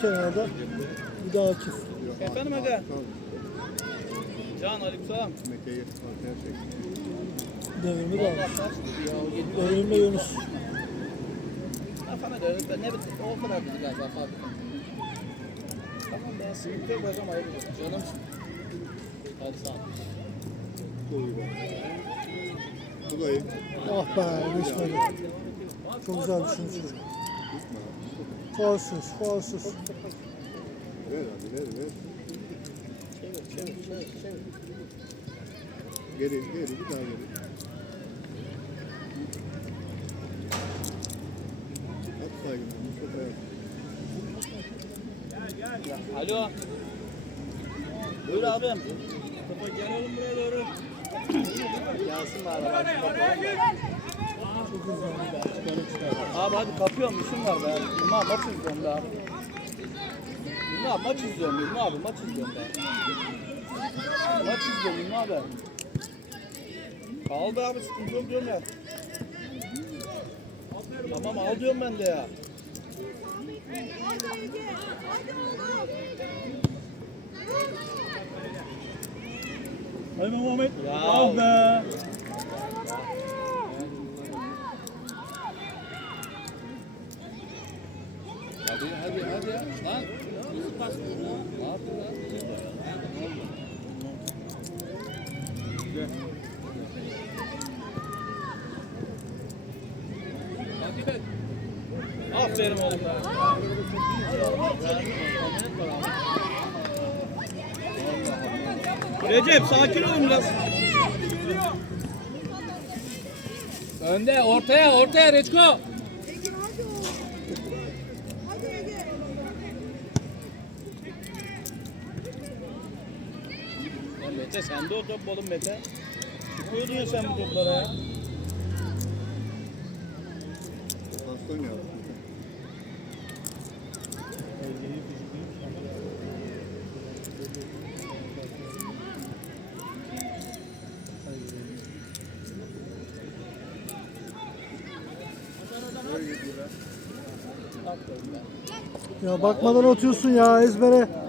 Kenarda. Bir de Akif. Efendim aga. Can aleykümselam. Devrimi de almış. Devrimle Yunus. Kafana göre ben ne bitti? O kadar dedi galiba fabrika. Tamam ben sıkıntı yok hocam ayrı. Canım. Hadi sağ ol. Bu da iyi. Ah be geçmedi. Çok güzel düşünmüş çocuk. Faulsüz, faulsüz. Ver abi ver ver. Çevir çevir çevir çevir. Geri geri bir daha geri. At saygın. Mustafa yap. Alo. Buyur abim. Mustafa gel oğlum buraya doğru. Gelsin bari. Çok hızlı. Abi hadi kapıyorum işim var be. İlmi abi maç izliyorum be. İlmi abi maç izliyorum İlmi abi maç izliyorum be. Maç izliyorum İlmi abi. Al be abi sıkıntı yok diyorum ya. Tamam al diyorum ben de ya. Hadi Muhammed. Ya. Al be. Hadi hadi hadi ya. Lan. Ne yaptın lan? Aferin oğlum. Recep sakin olun biraz. Önde ortaya ortaya Reçko. Ege hadi oğlum. Hadi Ege. Ya Mete sen de o top oğlum Mete. Çıkıyordun ya sen bu toplara ya. Baston yap. Ya bakmadan atıyorsun ya ezbere.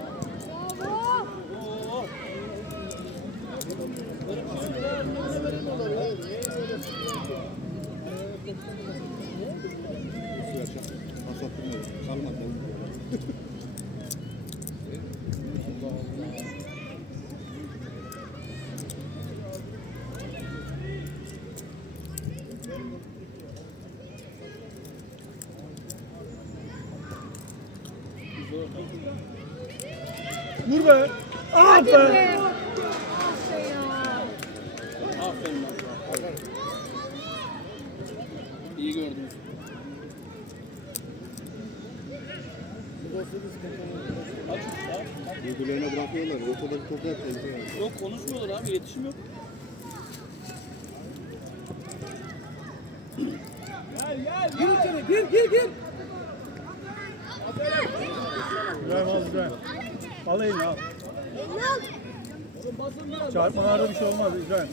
Vur be. Ah be. Aferin lan. İyi gördünüz. Birbirlerine bırakıyorlar. Ortadaki toplar yani. Yok konuşmuyorlar abi iletişim yok. İbrahim al İbrahim. Al elini al. Çarpmalarda bir şey olmaz İbrahim.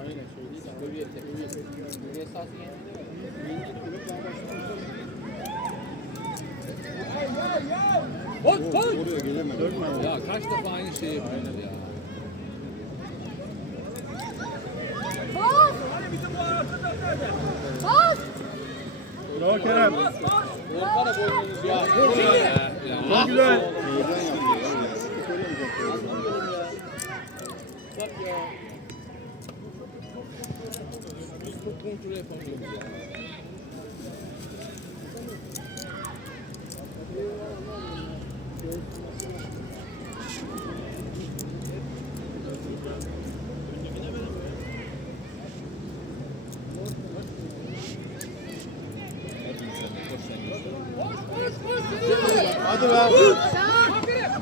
Aynen söyleyeyim. Hürriyette, hürriyette. Hürriyet sahası yenildi. Oraya gelemedi. Ya kaç defa aynı şeyi yapıyorlar ya. Bravo Kerem. Orta da boynunuz ya. Çok güzel. Heyecan yapıyor ya. ya. Şöyle mi bakıyor? Bak ya. Biz çok kontrol yapamıyoruz ya. Hadi be.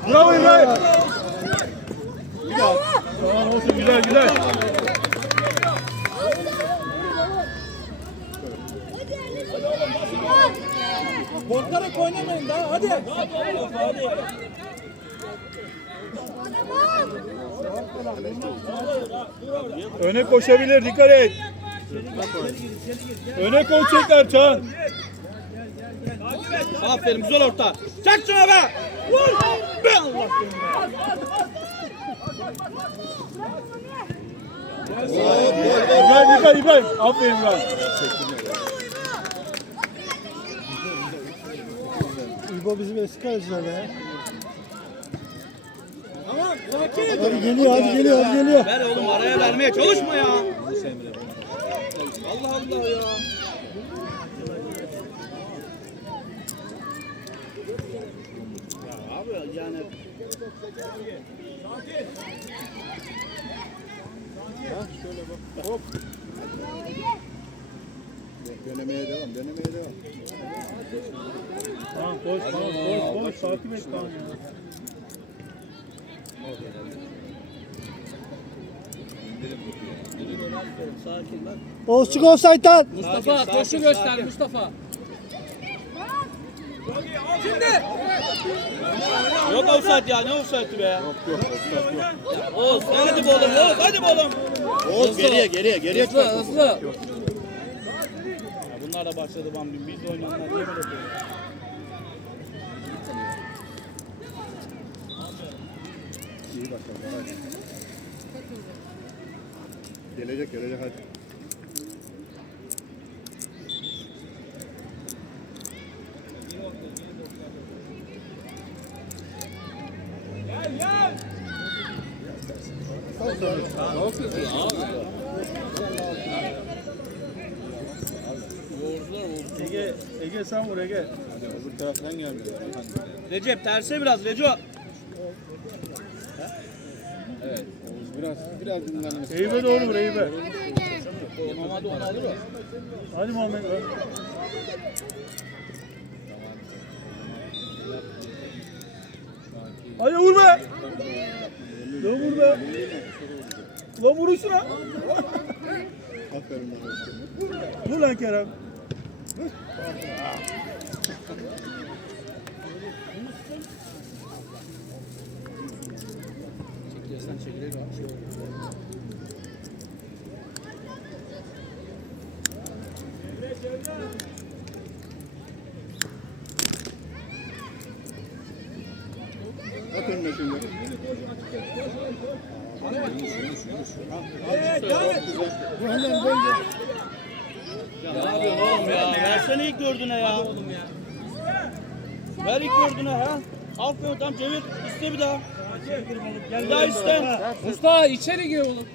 Bravo İbrahim. Tamam olsun güzel güzel. Korkarak oynamayın daha hadi. Hadi oğlum hadi. Öne koşabilir dikkat et. Öne koşacaklar Can. Aferin güzel orta. Çak şuna be. Vur. Be Allah İbrahim dikkat İbrahim. Aferin İbrahim. İbo bizim eski kaleciler ya. Hadi geliyor, hadi geliyor, hadi geliyor. Ver oğlum araya vermeye çalışma ya. Allah Allah ya. Ya abi yani Denemeye devam, denemeye devam. Tamam koş tamam koş koş takip et tamam. Sakin bak. Oğuz çık offside'dan. Mustafa koşu göster Mustafa. Yok offside ya ne offside'ı be ya. Yok yok offside yok. Oğuz hadi be oğlum Oğuz hadi be oğlum. Oğuz geriye, geriye, geriye hızlı. Ya bunlar da başladı bambim. Biz de oynayanlar niye böyle İyi bakalım, hadi. Gelecek, gelecek hadi. Ege, Ege sen vur Ege. Öbür taraftan gelmiyor. Recep terse biraz Reco. Biraz, biraz dinlenmesi. Eyüp'e doğru vur Eyüp'e. Normalde onu alır o. Hadi Muhammed. ver. Hadi vur be. Lan vur be. Lan vur şuna. Aferin Oğuz. Vur lan Kerem. Çekilirsen çekilir. Şey. At önüne şimdi. Ya ne yapıyorsun oğlum ya? Versene ilk dördüne ya. oğlum ya. Ver ilk dördüne ha. Aferin tam çevir. İste bir daha. Bir daha iste. Mustafa içeri gir oğlum.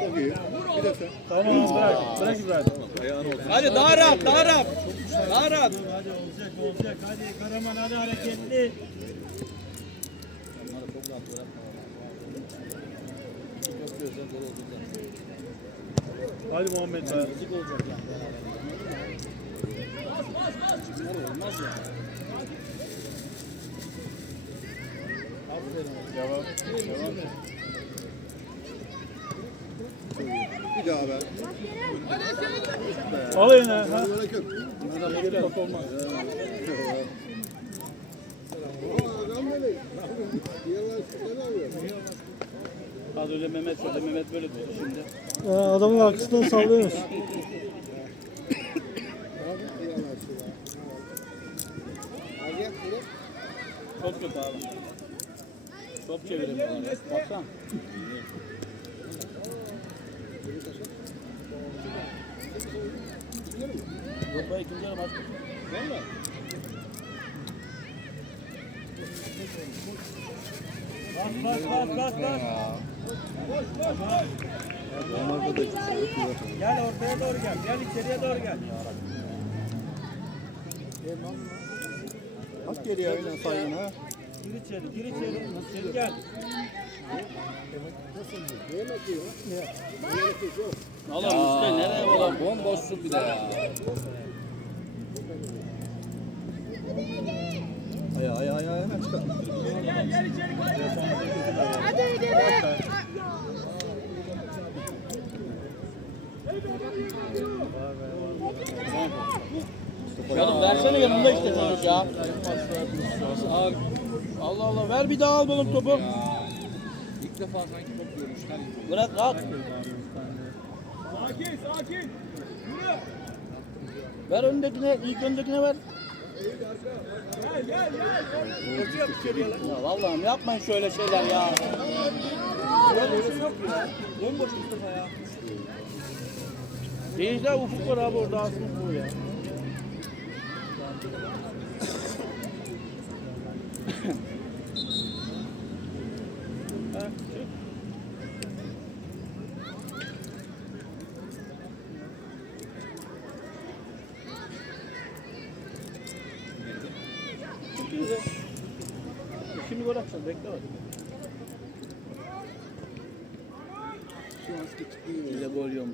Çok iyi. Bir de sen. Tamam bırak. Bırak İbrahim. Hadi daha rahat, daha rahat. Daha rahat. Hadi olacak olacak. Hadi Karaman hadi hareketli. Hadi Muhammed be. Devam. Devam. Bir daha ver. Al eline. Ha. Top olmaz. Az önce Mehmet söyledi. Mehmet böyle dedi şimdi. Ee, adamın arkasından sallıyoruz. Çok kötü abi. Top çeviremiyorlar. Baksana. Be ikinci yarı bak. Valla. Bas bas bas bas bas. De hiçbir şey yok. yok. Gel ortaya doğru gel. Gel içeriye doğru gel. At geriye aynen saygına. Gir içeri, gir içeri. İçeri gel. Oğlum üstte nereye oğlum? Bomboşsun bir de ya. Ay ay ay ay hemen çıkar. Hadi Ege be. Ya oğlum versene yanımda işte çocuk ya. Allah Allah ver bir daha al oğlum topu. İlk defa sanki top görmüşler. Bırak rahat. Sakin sakin. Ver öndekine, ilk öndekine ver. Gel gel gel. Ya Allah'ım yapmayın şöyle şeyler ya. Böyle öylesi yok ya. Bomboş Mustafa ya. Gençler ufuk var abi orada aslında bu ya. Ha, çık. Çık bize. Şimdi gol atacağız bekle bak. Buradan.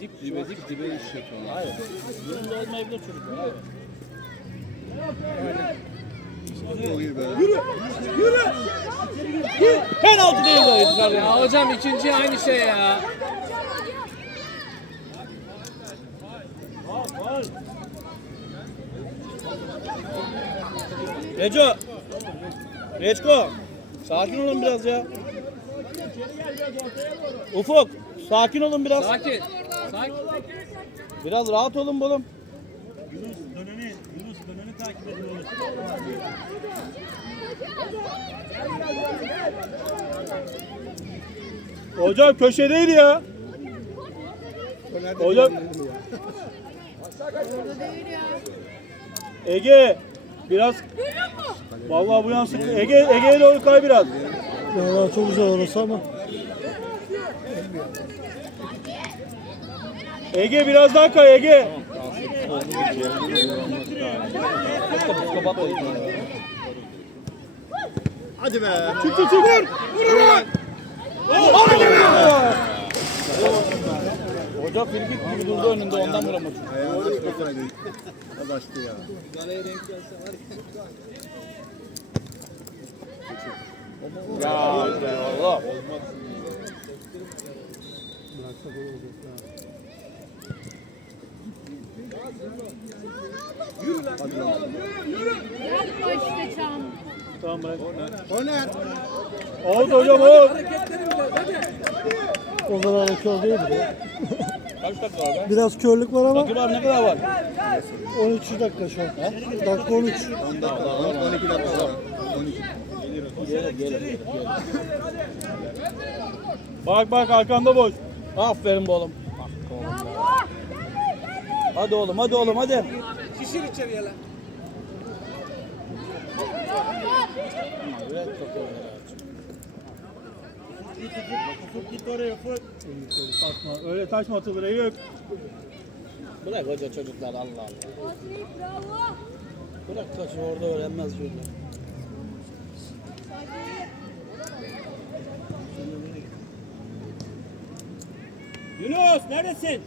Dip dibe dip dibe iş yapıyorlar. Hayır. Bunun da olmayabilir çocuklar abi. Penaltı değil o herifler ya. Ya hocam ikinci aynı şey ya. Reco. Reçko. Sakin olun biraz ya. Ufuk. Sakin olun biraz. Sakin. Sakin. Biraz rahat olun oğlum. Yunus döneni, Yunus döneni takip edin oğlum. Hocam köşedeydi ya. Hocam Ege biraz Vallahi bu yansık Ege Ege'ye doğru kay biraz. Ya çok güzel orası ama. Ege biraz daha kay Ege. Hadi be. Çık çık çık vur. Vur lan. Hoca firgit gibi durdu önünde ondan vuramadı. Ayağını açmasaydı. Az açtı ya. Ya be Allah. Yapma işte çam. Tamam ben. Korner. Oldu hocam oldu. Onlar alakalı değildir ya. Kaç dakika var? Biraz körlük var ama abi ne kadar var? 13 dakika şu an. Dakika 13. 10 dakika. 12 dakika var. 12. Gelir gelir. gelir. Bak bak arkanda boş. Aferin be oğlum. Hadi oğlum hadi oğlum hadi. Şişir içeriye lan. Git oraya fut. Taşma. Öyle taşma atılır Eyüp. Bırak hoca çocuklar Allah Allah. Bırak taşı orada öğrenmez çocuklar. Yunus neredesin?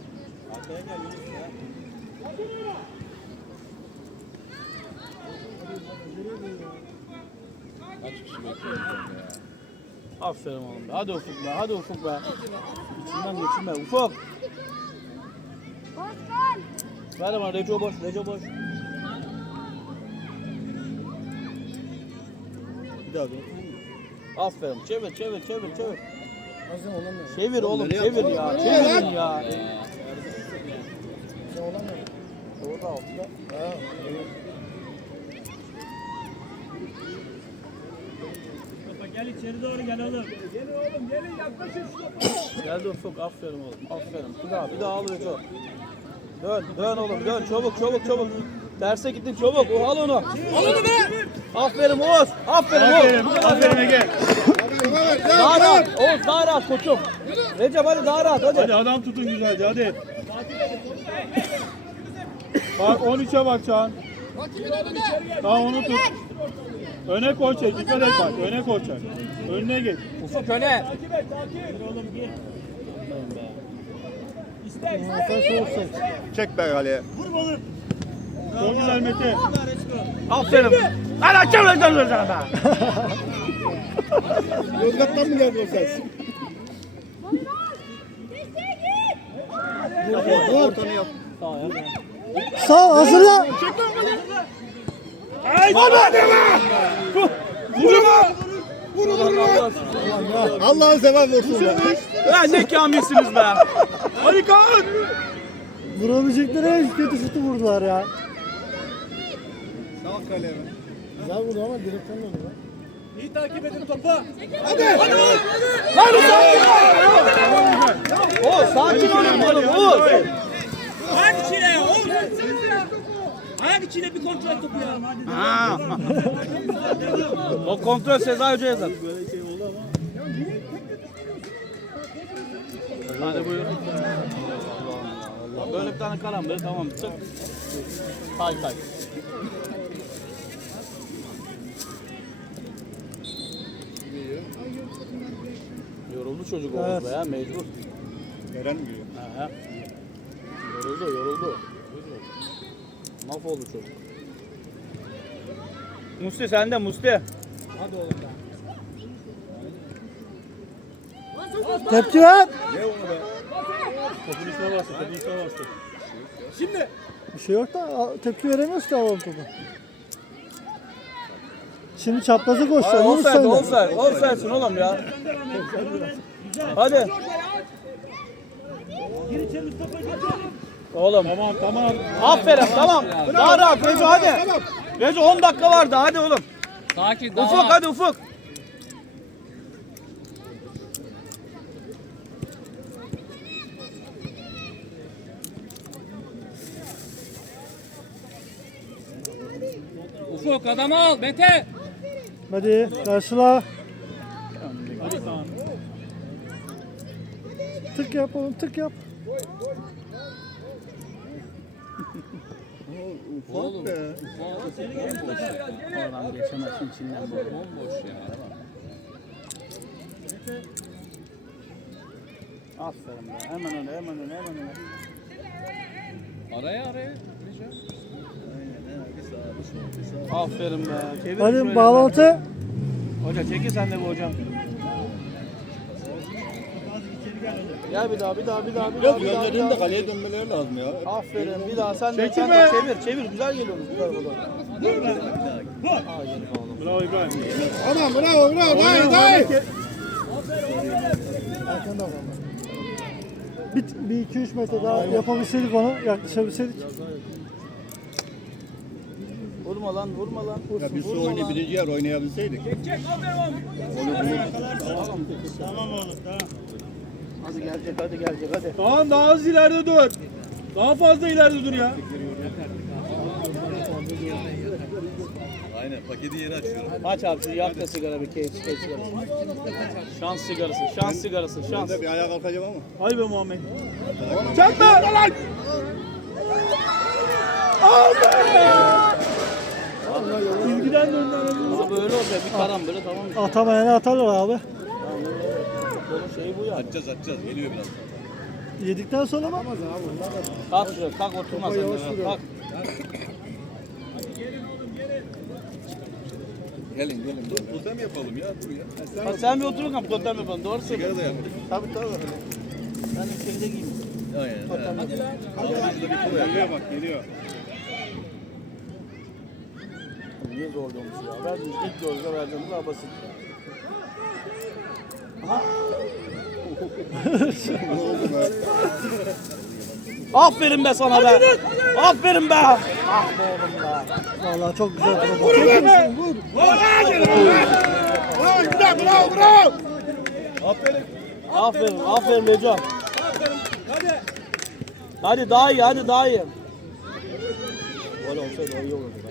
Kaç kişi bekliyor ya. Aferin oğlum be. Hadi Ufuk be. Hadi Ufuk be. İçinden geçinme. Ufuk. Ver bana Reco boş. Reco boş. Bir daha dur. Aferin. Çevir çevir çevir çevir. Çevir oğlum çevir ya. Çevir ya. Orada altta. Ha. Gel içeri doğru gel oğlum. Gelin oğlum gelin yaklaşın şu. Geldi Ufuk. Aferin oğlum. Aferin. Bir daha bir daha al Reco. Dön dön oğlum dön. Çabuk çabuk çabuk. Terse gittin çabuk. O, al onu. Al onu be. Aferin Oğuz. Aferin Aferin. Oğuz. Aferin Ege. Daha rahat. Oğuz daha rahat koçum. Recep hadi daha rahat hadi. Hadi adam tutun güzelce hadi. Bak 13'e bak Çağan. Tamam onu tut. Öne koy çek. Dikkat et bak. Öne koy çek. Önüne geç. Ufuk öne. Takip et takip. Oğlum gir. İster ister. Çek be kaleye. Vur oğlum. Çok güzel Mete. Aferin. Lan açacağım lan sana be. Yozgat'tan mı geldi o ses? Ortanı yap. Sağ ol, hazırla. Ay! Hadi hadi be! Vur! Vur! Allah'ın seven vursun be. Ya ne kamilsiniz be. Hadi. Vurabilecekleri en kötü şutu vurdular ya. Sağ kaleye. Güzel vurdu ama direkten döndü lan. İyi takip edin topu. O sakin olun oğlum. Oğuz. Ayak içine. Oğlum. Ayak içine bir kontrol et topu ya. Ha. o kontrol Sezai Hoca'ya zaten. Hadi buyur. Allah, Böyle bir tane karambol tamam çık. Kay kay. Çocuk Evet. Oğuz be ya mecbur. Eren mi giriyor? Aha. Yoruldu yoruldu. Mahvoldu çocuk. Musti sen de Musti. Tepki ver. Ne onu be? Topun üstüne bastı. Topun üstüne bastı. Bir şey yok da tepki veremiyoruz ki alalım topu. Şimdi çapraza koşacağız. Yunus Offside, sen de. Offside, offside'sin oğlum ya. Hadi. Oğlum. Tamam tamam. Aferin tamam. Daha rahat Rezo hadi. Rezo 10 dakika vardı hadi oğlum. Sakin Ufuk hadi Ufuk. Ufuk adam al Mete. Hadi karşıla. Hadi Kaan. Tık yap oğlum tık yap. Ufak be. Oradan geçemezsin içinden böyle. Bomboş ya. Aferin be. Hemen öne hemen öne hemen öne. Araya araya. Aferin be. Çevir Hadi şöyle. bağlantı. Hoca çekil sen de bu hocam. Gel bir daha bir daha bir daha bir daha. Yok bir daha, bir yönlerinin de daha. kaleye dönmeleri lazım ya. Aferin bir daha sen de sen de çevir çevir güzel geliyorsunuz bu tarafa oğlum. Bravo İbrahim. Tamam bravo bravo. Dayı dayı. Arkanda var. Bir, bir iki üç metre daha yapabilseydik onu yaklaşabilseydik. Vurma lan vurma lan. Ya biz şu Vurma oyunu lan. birinci yer oynayabilseydik. Hadi gelecek hadi gelecek hadi. Kaan daha az ileride dur. Daha fazla ileride dur ya. Aynen paketi yeni açıyorum. Aç abi şu yak da sigara bir keyif keyif sigarası. Şans sigarası şans sigarası Ben şans. de bir ayağa kalkacağım ama. Hadi be Muhammed. Çakma lan. Abi. İlgiden döndü. Abi öyle olacak bir karam böyle tamam mı? Atamayana atarlar abi. Futbolun şeyi bu ya. Açacağız açacağız. Geliyor biraz. Yedikten sonra mı? Kalk şuraya kalk oturma sen de. Kalk. Gelin gelin. Totem yapalım ya. Dur ya. Bak sen bir otur bakalım totem yapalım doğru söylüyorsun. Sigara da yaptık. Tabii tabii. Ben içeride giyeyim. Aynen. Hadi lan. Geliyor bak geliyor. Niye zorluyormuş ya? Verdiğiniz ilk golde verdiğiniz daha basit. Ne oldu be? Aferin be sana be. Aferin be. Ah be oğlum be. Vallahi çok güzel. Vur Aferin, aferin Reco. Hadi daha iyi, hadi daha iyi. Gol olsaydı iyi olurdu.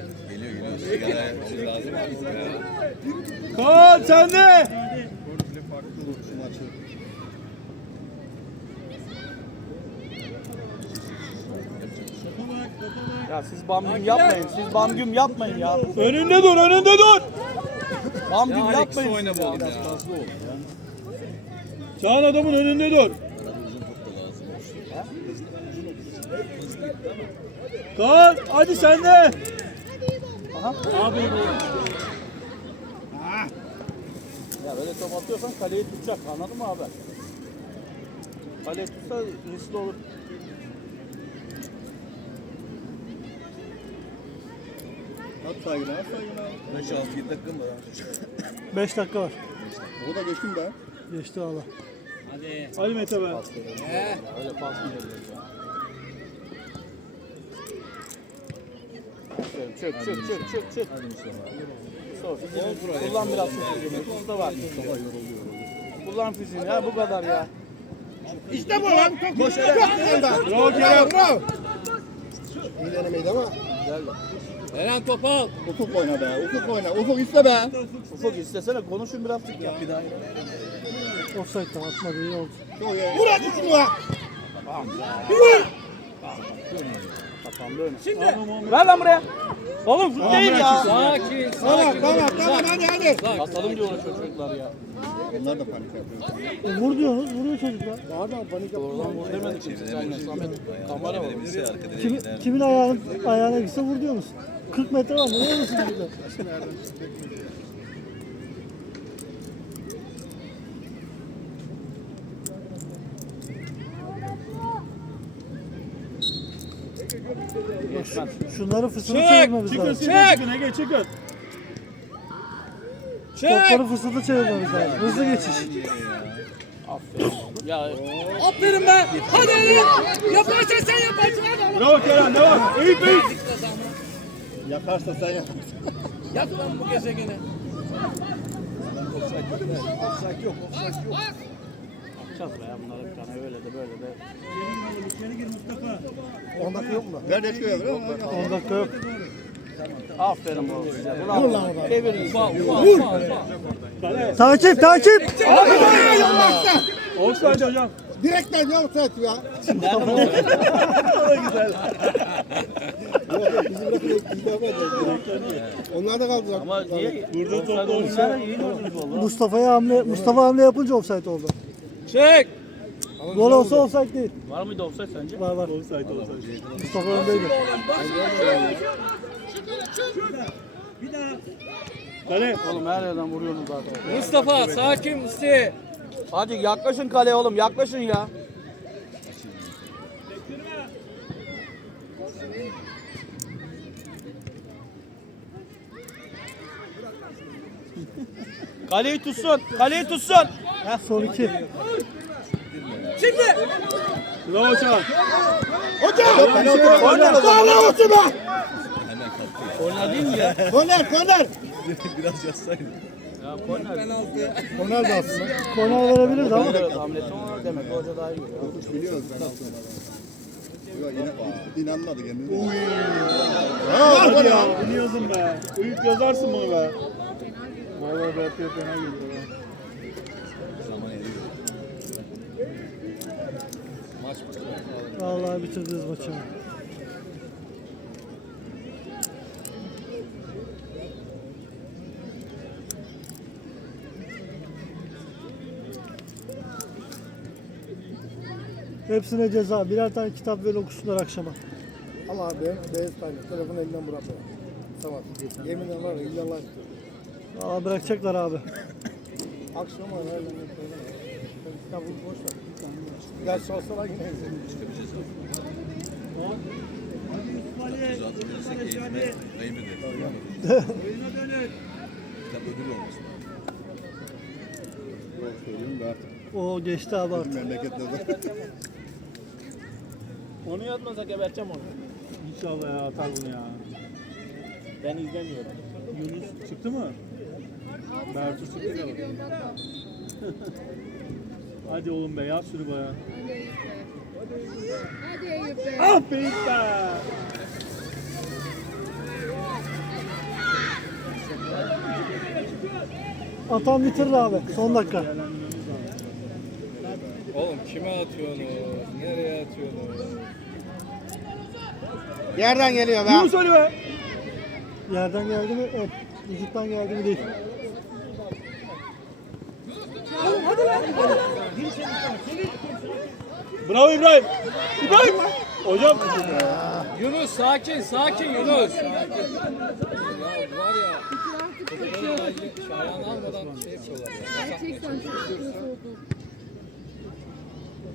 Kaan sen de. Ya siz bamgüm yapmayın, siz bamgüm yapmayın ya. Önünde dur önünde dur. Bamgüm yapmayın. oyna ya. ya. Çağın adamın önünde dur. Kaan hadi sen de. Abi Ya böyle top atıyorsan kaleyi tutacak anladın mı abi? Kaleyi tutsa riskli olur. At saygına, at saygına. 5-6-7 dakika mı var? 5 dakika var. O da geçtim be. Geçti valla. Hadi. Hadi Mete be. Öyle pas mı veriyor? Çök çök çök çök çök. Mustafa fiziğini kullan biraz fiziğini. Mustafa. Kullan fiziğini ya bu kadar ya. İşte bu lan. Koş hele. Bravo Kerem. Bravo. İyi denemeydi ama. Eren top al. Ufuk oyna be. Ufuk oyna. Ufuk iste be. Ufuk istesene konuşun birazcık ya. Bir daha. Offside'dan atmadı iyi oldu. Çok. Vur hadi şunu ya. Şimdi. Ver lan buraya. Oğlum şut değil ya. Sakin, Tamam sakin. tamam tamam hadi hadi. Atalım diyorlar çocuklar ya. Onlar da panik yapıyor. E, vur diyorsunuz, vuruyor çocuklar. Oradan vur demedik kimse. Aynen Samet. Kamera var. Kimi, kimin ayağını, ayağına gitse vur diyor musun? 40 metre var, vuruyor musun Geçmez. Şunları fırsatı Çek, çevirmemiz Çıkın lazım. siz de Çek. çıkın Ege çıkın. Çek. Topları fırsatı çevirmemiz lazım. Hızlı geçiş. Aferin. Ya Aferin be. Hadi Eren. Yaparsan sen yaparsın hadi. Bravo Kerem devam. Eğit eğit. Yakarsa sen yap. Yak lan bu gezegene. Yapacağız be ya bunları bir tane öyle de böyle de. 10 dakika yok mu? Ver çıkıyor. Ver 10 dakika yok. Aferin oğlum size. Bravo. Çevirin. Ufa. Takip, takip! Offside hocam. Direkten ya sen ya. Onlar da kaldı. Ama niye? Burada gördünüz valla. Mustafa'ya hamle, Mustafa hamle yapınca offside oldu. Çek. Gol olsa offside değil. Var mıydı offside sence? Var var. Offside offside. Mustafa öndeydi. Kale. Oğlum her yerden vuruyorsunuz zaten. Mustafa sakin Musti. Hadi yaklaşın kaleye oğlum yaklaşın ya. Kaleyi tutsun. Kaleyi tutsun. Son iki. Şimdi. Bravo Çağan. Hocam. Korner. Sağlam olsun be. Korner değil mi ya? Korner korner. Biraz yazsaydın. Ya korner. Korner de aslında. Korner verebilirdi ama. Evet hamlesi ona demek hoca daha iyi. Biliyoruz. Yok yine inanmadı kendine. Hadi ya. Bunu yazın be. Uyup yazarsın bunu be. Vay be. Fena geliyor. Zaman eriyor. Maç bitti. Vallahi bitirdiniz maçı. Hepsine ceza. Birer tane kitap verin okusunlar akşama. Allah abi beyaz paylaş. Telefonu elinden bırak. Tamam. Yeminle var ya illallah istiyorum. Aa bırakacaklar abi. Akşam var her zaman. Kitabı boş ver. Ders sorsalar yine izledim. Zaten verirsek eğitime kaybeder. Kitap ödül olmasın. Doğru söylüyorum da artık O geçti abi artık. memlekette de. Onu yatmasa geberteceğim onu. İnşallah ya atar bunu ya. Ben izlemiyorum. Yunus çıktı mı? Bertu çıktı galiba. Hadi oğlum be yap şunu be ya. Hadi Eyüp be. Aferin be. Atan bitirir abi. Son dakika. Oğlum kime atıyorsunuz? Nereye atıyorsunuz? Yerden geliyor be. Yunus hadi be. Yerden geldi mi? Evet. Vücuttan geldi mi değil. Bravo İbrahim. İbrahim. Hocam. Yunus sakin, sakin Yunus. Ya var ya. Ayağını almadan şey yapıyorlar ya. Gerçekten çok oldu.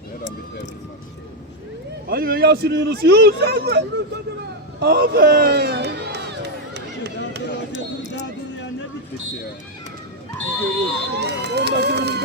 Her an biter. Hadi be şunu Yunus. Yunus yaz be. Aferin. bitti ya. 10 dakika önümüzde